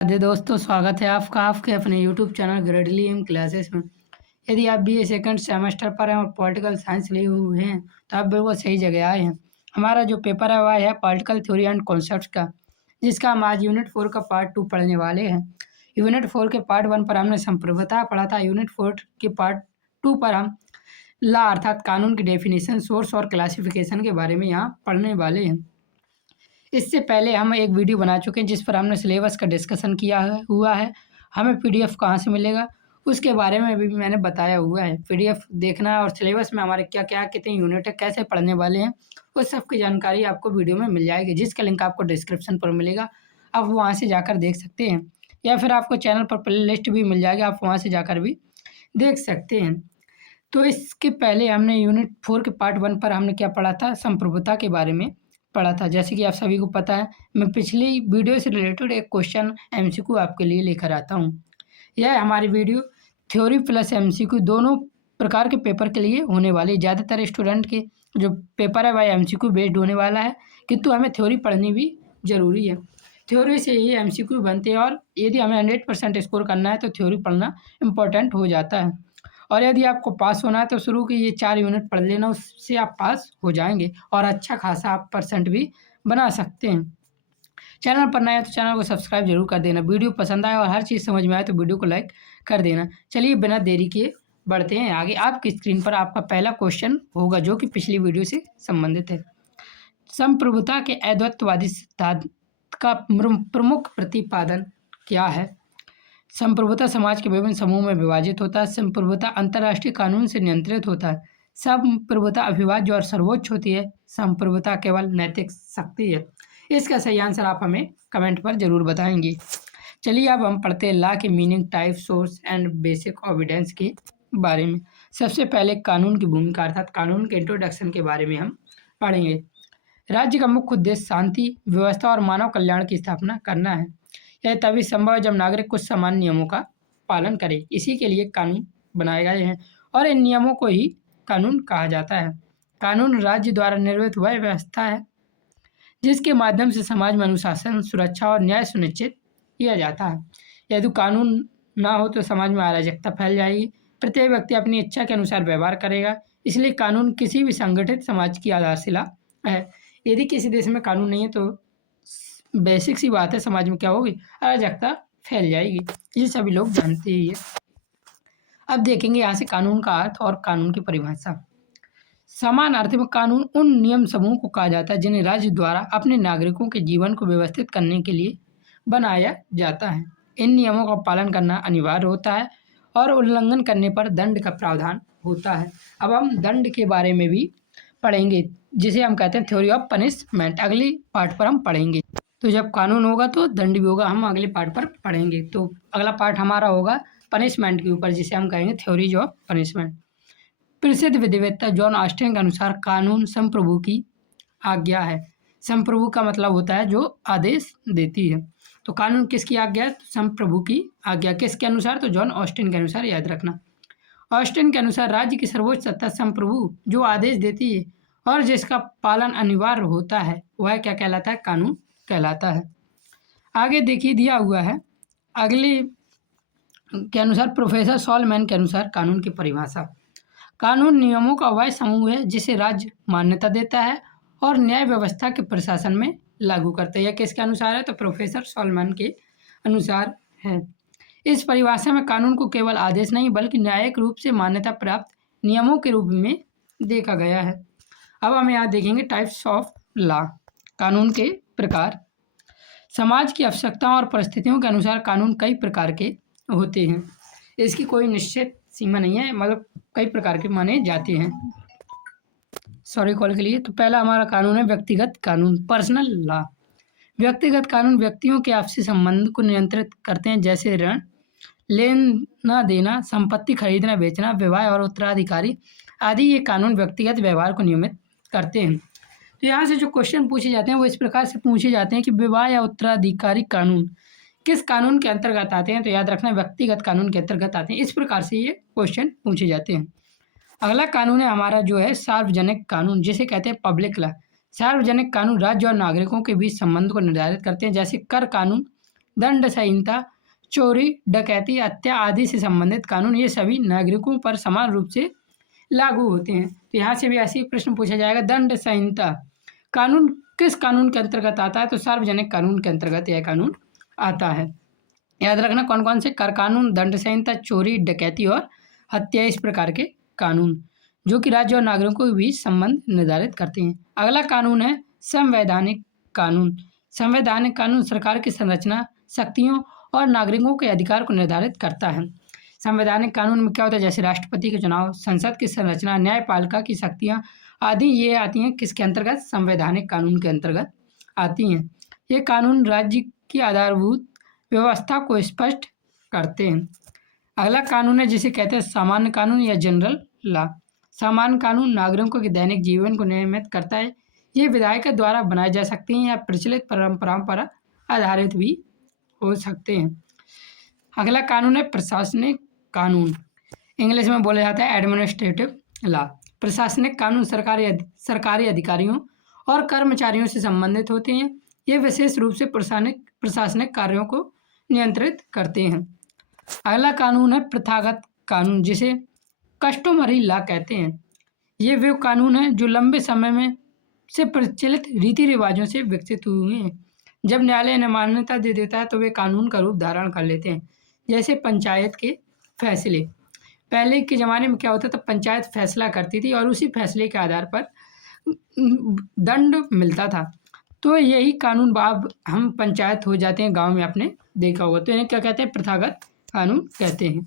राधे दोस्तों, स्वागत है आपका आपके अपने यूट्यूब चैनल ग्रेडली एम क्लासेस में। यदि आप बीए सेकंड सेमेस्टर पर हैं और पॉलिटिकल साइंस लिए हुए हैं तो आप बिल्कुल सही जगह आए हैं। हमारा जो पेपर है वह है पॉलिटिकल थ्योरी एंड कॉन्सेप्ट्स का, जिसका हम आज यूनिट 4 का पार्ट 2 पढ़ने वाले हैं। यूनिट 4 के पार्ट 1 पर हमने संप्रभुता पढ़ा था। यूनिट 4 के पार्ट 2 पर हम लॉ अर्थात कानून की डेफिनेशन, सोर्स और क्लासिफिकेशन के बारे में यहाँ पढ़ने वाले हैं। इससे पहले हम एक वीडियो बना चुके हैं जिस पर हमने सिलेबस का डिस्कशन किया हुआ है। हमें पीडीएफ कहाँ से मिलेगा उसके बारे में भी मैंने बताया हुआ है। पीडीएफ देखना है और सिलेबस में हमारे क्या क्या कितने यूनिट है, कैसे पढ़ने वाले हैं, उस सब की जानकारी आपको वीडियो में मिल जाएगी, जिसका लिंक आपको डिस्क्रिप्शन पर मिलेगा। आप वहाँ से जाकर देख सकते हैं, या फिर आपको चैनल पर प्ले लिस्ट भी मिल जाएगी, आप वहाँ से जाकर भी देख सकते हैं। तो इसके पहले हमने यूनिट 4 के पार्ट 1 पर हमने क्या पढ़ा था, संप्रभुता के बारे में पढ़ा था। जैसे कि आप सभी को पता है, मैं पिछली वीडियो से रिलेटेड एक क्वेश्चन एमसीक्यू आपके लिए लेकर आता हूँ। यह हमारी वीडियो थ्योरी प्लस एमसीक्यू दोनों प्रकार के पेपर के लिए होने वाली। ज़्यादातर स्टूडेंट के जो पेपर है वह एमसीक्यू बेस्ड होने वाला है, किंतु हमें थ्योरी पढ़नी भी ज़रूरी है। थ्योरी से ही एमसीक्यू बनते हैं, और यदि हमें 100% स्कोर करना है तो थ्योरी पढ़ना इम्पोर्टेंट हो जाता है। और यदि आपको पास होना है तो शुरू के ये 4 यूनिट पढ़ लेना, उससे आप पास हो जाएंगे और अच्छा खासा आप परसेंट भी बना सकते हैं। चैनल पर नए हैं तो चैनल को सब्सक्राइब जरूर कर देना। वीडियो पसंद आए और हर चीज़ समझ में आए तो वीडियो को लाइक कर देना। चलिए बिना देरी किए बढ़ते हैं आगे। आपकी स्क्रीन पर आपका पहला क्वेश्चन होगा जो कि पिछली वीडियो से संबंधित है। संप्रभुता के अद्वैतवादी सिद्धांत का प्रमुख प्रतिपादन क्या है? संप्रभुता समाज के विभिन्न समूह में विभाजित होता है। संप्रभुता अंतर्राष्ट्रीय कानून से नियंत्रित होता है। संप्रभुता अविभाज्य और सर्वोच्च होती है। संप्रभुता केवल नैतिक शक्ति है। इसका सही आंसर आप हमें कमेंट पर जरूर बताएंगे। चलिए अब हम पढ़ते हैं लॉ के meaning, type, source and basic evidence के बारे में। सबसे पहले कानून की भूमिका अर्थात कानून के इंट्रोडक्शन के बारे में हम पढ़ेंगे। राज्य का मुख्य उद्देश्य शांति, व्यवस्था और मानव कल्याण की स्थापना करना है। यह तभी संभव है जब नागरिक कुछ सामान्य नियमों का पालन करे। इसी के लिए कानून बनाए गए हैं और इन नियमों को ही कानून कहा जाता है। कानून राज्य द्वारा निर्मित वह व्यवस्था है जिसके माध्यम से समाज में अनुशासन, सुरक्षा और न्याय सुनिश्चित किया जाता है। यदि कानून ना हो तो समाज में अराजकता फैल जाएगी। प्रत्येक व्यक्ति अपनी इच्छा के अनुसार व्यवहार करेगा। इसलिए कानून किसी भी संगठित समाज की आधारशिला है। यदि किसी देश में कानून नहीं है तो बेसिक सी बात है, समाज में क्या होगी, अराजकता फैल जाएगी। ये सभी लोग जानते ही है। अब देखेंगे यहाँ से कानून का अर्थ और कानून की परिभाषा। समान अर्थ में कानून उन नियम समूह को कहा जाता है जिन्हें राज्य द्वारा अपने नागरिकों के जीवन को व्यवस्थित करने के लिए बनाया जाता है। इन नियमों का पालन करना अनिवार्य होता है और उल्लंघन करने पर दंड का प्रावधान होता है। अब हम दंड के बारे में भी पढ़ेंगे, जिसे हम कहते हैं थ्योरी ऑफ पनिशमेंट। अगली पार्ट पर हम पढ़ेंगे। तो जब कानून होगा तो दंड भी होगा, हम अगले पार्ट पर पढ़ेंगे। तो अगला पार्ट हमारा होगा पनिशमेंट के ऊपर, जिसे हम कहेंगे थ्योरीज ऑफ पनिशमेंट। प्रसिद्ध विधिवेत्ता जॉन ऑस्टिन के अनुसार कानून संप्रभु की आज्ञा है। संप्रभु का मतलब होता है जो आदेश देती है। तो कानून किसकी आज्ञा है? संप्रभु की आज्ञा। किसके अनुसार? तो जॉन ऑस्टिन के अनुसार, याद रखना। ऑस्टिन के अनुसार राज्य की सर्वोच्च सत्ता संप्रभु जो आदेश देती है और जिसका पालन अनिवार्य होता है वह क्या कहलाता है? कानून कहलाता है। आगे देखिए दिया हुआ है अगले के अनुसार, प्रोफेसर सॉलमैन के अनुसार कानून की परिभाषा। कानून नियमों का वह समूह है जिसे राज्य मान्यता देता है और न्याय व्यवस्था के प्रशासन में लागू करता है। यह किसके अनुसार है? तो प्रोफेसर सॉलमैन के अनुसार है। इस परिभाषा में कानून को केवल आदेश नहीं बल्कि न्यायिक रूप से मान्यता प्राप्त नियमों के रूप में देखा गया है। अब हम यहाँ देखेंगे टाइप्स ऑफ लॉ, कानून के प्रकार। समाज की आवश्यकताओं और परिस्थितियों के अनुसार कानून कई प्रकार के होते हैं। इसकी कोई निश्चित सीमा नहीं है, मतलब कई प्रकार के माने जाते हैं। सॉरी कॉल के लिए। तो पहला हमारा कानून है व्यक्तिगत कानून, पर्सनल लॉ। व्यक्तिगत कानून व्यक्तियों के आपसी संबंध को नियंत्रित करते हैं, जैसे ऋण लेना देना, संपत्ति खरीदना बेचना, विवाह और उत्तराधिकारी आदि। ये कानून व्यक्तिगत व्यवहार को नियमित करते हैं। तो यहाँ से जो क्वेश्चन पूछे जाते हैं वो इस प्रकार से पूछे जाते हैं कि विवाह या उत्तराधिकारी कानून किस कानून के अंतर्गत आते हैं? तो याद रखना व्यक्तिगत कानून के अंतर्गत आते हैं। इस प्रकार से ये क्वेश्चन पूछे जाते हैं। अगला कानून है हमारा जो है सार्वजनिक कानून, जिसे कहते हैं पब्लिक लॉ। सार्वजनिक कानून राज्य और नागरिकों के बीच संबंध को निर्धारित करते हैं, जैसे कर कानून दंड संहिता, चोरी, डकैती, हत्या आदि से संबंधित कानून ये सभी नागरिकों पर समान रूप से लागू होते हैं। तो यहाँ से भी ऐसे ही प्रश्न पूछा जाएगा, दंड संहिता कानून किस कानून के अंतर्गत आता है? तो सार्वजनिक कानून के अंतर्गत यह कानून आता है। याद रखना कौन कौन से, कर कानून, दंड संहिता, चोरी, डकैती और हत्या, इस प्रकार के कानून जो कि राज्य और नागरिकों के बीच संबंध निर्धारित करते हैं। अगला कानून है संवैधानिक कानून। संवैधानिक कानून सरकार की संरचना, शक्तियों और नागरिकों के अधिकार को निर्धारित करता है। संवैधानिक कानून में क्या होता है? जैसे राष्ट्रपति के चुनाव, संसद की संरचना, न्यायपालिका की शक्तियाँ आदि ये आती हैं किसके अंतर्गत? संवैधानिक कानून के अंतर्गत आती हैं। ये कानून राज्य की आधारभूत व्यवस्था को स्पष्ट करते हैं। अगला कानून है जिसे कहते हैं सामान्य कानून या जनरल लॉ। सामान्य कानून नागरिकों के दैनिक जीवन को नियमित करता है। ये विधायक द्वारा बनाए जा सकते हैं या प्रचलित परंपराओं पर आधारित भी हो सकते हैं। अगला कानून है प्रशासनिक कानून, इंग्लिश में बोला जाता है एडमिनिस्ट्रेटिव लॉ। प्रशासनिक कानून सरकारी अधिकारियों और कर्मचारियों से संबंधित होते हैं। ये विशेष रूप से प्रशासनिक कार्यों को नियंत्रित करते हैं। अगला कानून है प्रथागत कानून, जिसे कस्टमरी लॉ कहते हैं। ये वे कानून हैं जो लंबे समय में से प्रचलित रीति रिवाजों से विकसित हुए हैं। जब न्यायालय ने मान्यता दे देता है तो वे कानून का रूप धारण कर लेते हैं। जैसे पंचायत के फैसले, पहले के ज़माने में क्या होता था? पंचायत फैसला करती थी और उसी फैसले के आधार पर दंड मिलता था। तो यही कानून अब हम पंचायत हो जाते हैं गांव में, आपने देखा होगा। तो इन्हें क्या कहते हैं? प्रथागत कानून कहते हैं।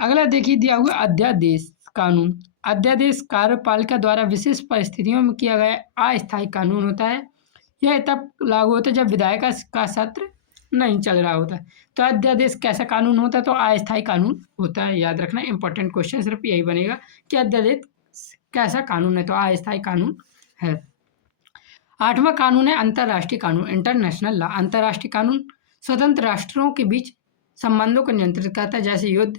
अगला देखिए दिया हुआ अध्यादेश कानून। अध्यादेश कार्यपालिका द्वारा विशेष परिस्थितियों में किया गया अस्थायी कानून होता है। यह तब लागू होता है जब विधायक का सत्र नहीं चल रहा होता है। तो अध्यादेश कैसा कानून होता है? तो अस्थायी कानून होता है। याद रखना, इंपॉर्टेंट क्वेश्चन सिर्फ यही बनेगा कि अध्यादेश कैसा कानून है? तो अस्थायी कानून है। 8वां कानून है अंतर्राष्ट्रीय कानून, इंटरनेशनल लॉ। अंतर्राष्ट्रीय कानून स्वतंत्र राष्ट्रों के बीच संबंधों को नियंत्रित करता है, जैसे युद्ध,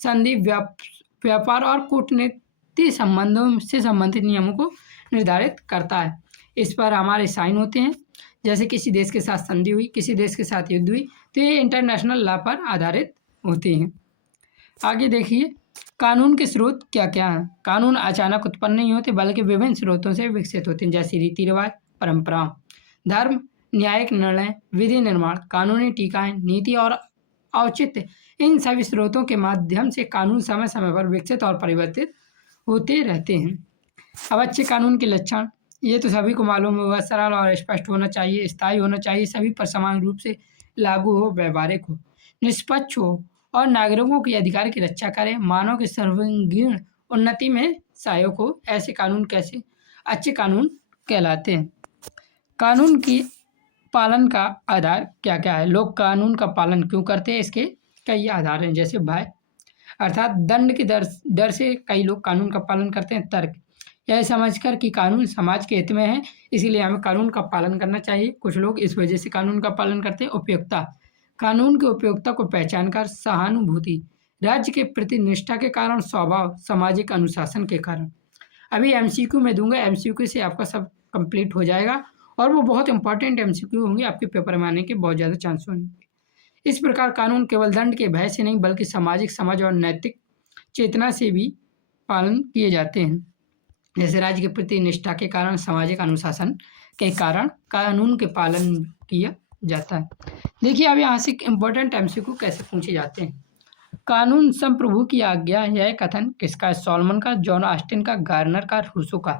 संधि, व्यापार और कूटनीति संबंधों से संबंधित नियमों को निर्धारित करता है। इस पर हमारे साइन होते हैं। जैसे किसी देश के साथ संधि हुई, किसी देश के साथ युद्ध हुई, तो ये इंटरनेशनल लॉ पर आधारित होते हैं। आगे देखिए कानून के स्रोत क्या क्या हैं। कानून अचानक उत्पन्न नहीं होते बल्कि विभिन्न स्रोतों से विकसित होते हैं, जैसे रीति रिवाज, परंपराओं, धर्म, न्यायिक निर्णय, विधि निर्माण, कानूनी टीकाएं, नीति और औचित्य। इन सभी स्रोतों के माध्यम से कानून समय समय पर विकसित और परिवर्तित होते रहते हैं। अब अच्छे कानून के लक्षण, ये तो सभी को मालूम होगा। सरल और स्पष्ट होना चाहिए, स्थायी होना चाहिए, सभी पर समान रूप से लागू हो, व्यवहारिक हो, निष्पक्ष हो और नागरिकों के अधिकार की रक्षा करे, मानव की सर्वांगीण उन्नति में सहायक हो। ऐसे कानून कैसे अच्छे कानून कहलाते हैं। कानून की पालन का आधार क्या क्या है? लोग कानून का पालन क्यों करते हैं? इसके कई आधार हैं, जैसे भय, अर्थात दंड के डर से कई लोग कानून का पालन करते हैं। तर्क, यह समझकर कि कानून समाज के हित में है इसीलिए हमें कानून का पालन करना चाहिए, कुछ लोग इस वजह से कानून का पालन करते हैं। उपयोगिता, कानून की उपयोगिता को पहचान कर। सहानुभूति, राज्य के प्रति निष्ठा के कारण। स्वभाव, सामाजिक अनुशासन के कारण। अभी एमसीक्यू में दूंगा, एमसीक्यू से आपका सब कंप्लीट हो जाएगा और वो बहुत इंपॉर्टेंट एमसीक्यू होंगे, आपके पेपर में आने के बहुत ज़्यादा चांस होंगे। इस प्रकार कानून केवल दंड के भय से नहीं बल्कि सामाजिक समझ और नैतिक चेतना से भी पालन किए जाते हैं, जैसे राज्य के प्रति निष्ठा के कारण, सामाजिक अनुशासन के कारण कानून के पालन किया जाता है। देखिए अब यहाँ से इम्पोर्टेंट एमसीक्यू कैसे पूछे जाते हैं। कानून संप्रभु की आज्ञा, यह कथन किसका है? सॉलमन का, जॉन ऑस्टिन का, गार्नर का, रूसो का।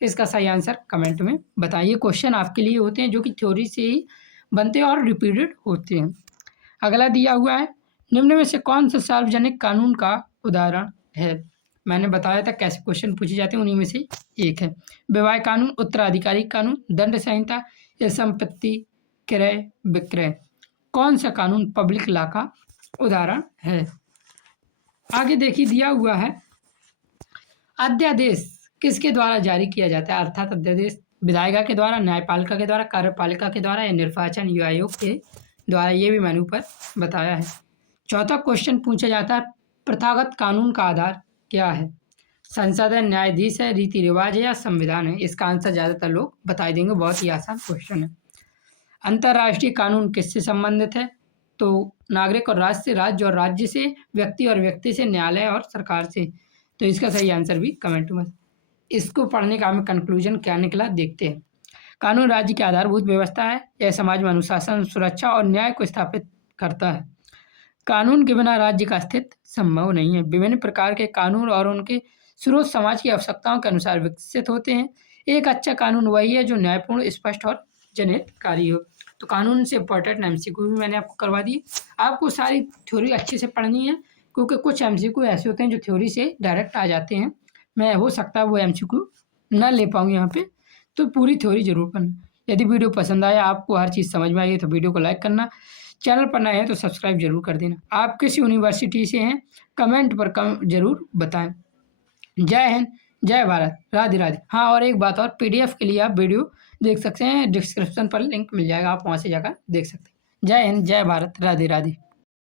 इसका सही आंसर कमेंट में बताइए। क्वेश्चन आपके लिए होते हैं जो कि थ्योरी से ही बनते हैं और रिपीटेड होते हैं। अगला दिया हुआ है, निम्न में से कौन सा सार्वजनिक कानून का उदाहरण है? मैंने बताया था कैसे क्वेश्चन पूछे जाते हैं, उन्हीं में से एक है विवाह कानून, उत्तराधिकारी कानून, दंड संहिता या संपत्ति क्रय विक्रय। कौन सा कानून पब्लिक लॉ का उदाहरण है? आगे देखिए दिया हुआ है, अध्यादेश किसके द्वारा जारी किया जाता है? अर्थात अध्यादेश विधायिका के द्वारा, न्यायपालिका के द्वारा, कार्यपालिका के द्वारा या निर्वाचन आयोग के द्वारा। ये भी मैंने ऊपर बताया है। चौथा क्वेश्चन पूछा जाता है, प्रथागत कानून का आधार क्या है? संसद है, न्यायाधीश है, रीति रिवाज है या संविधान है? इसका आंसर ज़्यादातर लोग बता देंगे, बहुत ही आसान क्वेश्चन है। अंतर्राष्ट्रीय कानून किससे संबंधित है? तो नागरिक और राज्य से, राज्य और राज्य से, व्यक्ति और व्यक्ति से, न्यायालय और सरकार से। तो इसका सही आंसर भी कमेंट में। इसको पढ़ने का हमें कंक्लूजन क्या निकला देखते हैं। कानून राज्य की आधारभूत व्यवस्था है। यह समाज में अनुशासन, सुरक्षा और न्याय को स्थापित करता है। कानून के बिना राज्य का अस्तित्व संभव नहीं है। विभिन्न प्रकार के कानून और उनके स्रोत समाज की आवश्यकताओं के अनुसार विकसित होते हैं। एक अच्छा कानून वही है जो न्यायपूर्ण, स्पष्ट और जनहितकारी हो। तो कानून से इम्पोर्टेंट एमसीक्यू भी मैंने आपको करवा दिए। आपको सारी थ्योरी अच्छे से पढ़नी है, क्योंकि कुछ एमसीक्यू ऐसे होते हैं जो थ्योरी से डायरेक्ट आ जाते हैं। मैं हो सकता है वो एमसीक्यू ना ले पाऊँ यहाँ पे, तो पूरी थ्योरी जरूर पढ़ना। यदि वीडियो पसंद आया, आपको हर चीज़ समझ में आई है, तो वीडियो को लाइक करना। चैनल पर नए हैं तो सब्सक्राइब जरूर कर देना। आप किस यूनिवर्सिटी से हैं कमेंट पर जरूर बताएं। जय हिंद, जय भारत, राधे राधे। हाँ, और एक बात और, पीडीएफ के लिए आप वीडियो देख सकते हैं, डिस्क्रिप्शन पर लिंक मिल जाएगा, आप वहाँ से जाकर देख सकते हैं। जय हिंद, जय भारत, राधे राधे।